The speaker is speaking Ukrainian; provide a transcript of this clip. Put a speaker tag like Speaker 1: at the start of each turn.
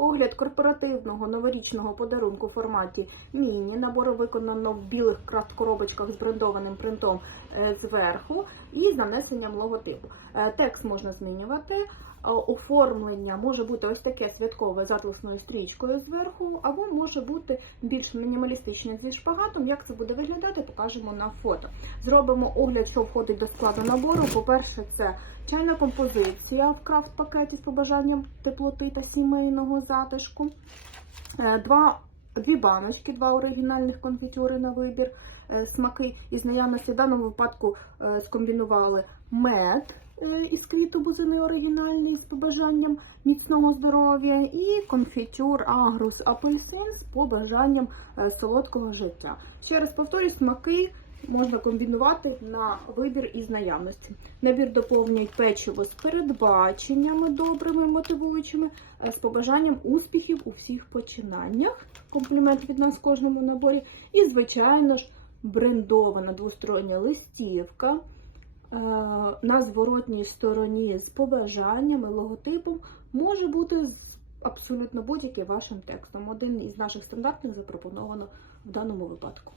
Speaker 1: Огляд корпоративного новорічного подарунку в форматі міні. Набор виконано в білих крафт-коробочках з брендованим принтом е, зверху і з нанесенням логотипу. Е, Текст можна змінювати. Оформлення може бути ось таке святкове з атласною стрічкою зверху, або може бути більш мінімалістичне зі шпагатом. Як це буде виглядати, покажемо на фото. Зробимо огляд, що входить до складу набору. По-перше, це чайна композиція в крафт-пакеті з побажанням теплоти та сімейного затишку. Е, Два, дві баночки, два оригінальних конфітюри на вибір. Е, Смаки із наявності в даному випадку е, скомбінували мед із квіту бузини оригінальний з побажанням міцного здоров'я і конфітюр агрус апельсин з побажанням е, солодкого життя. Ще раз повторюю, смаки можна комбінувати на вибір із наявності. Набір доповнюють печиво з передбаченнями добрими, мотивуючими, е, з побажанням успіхів у всіх починаннях. Комплімент від нас в кожному наборі. І, звичайно ж, брендована двостороння листівка. Е, На зворотній стороні з побажаннями, логотипом може бути з абсолютно будь-яким вашим текстом. Один із наших стандартних запропоновано в даному випадку.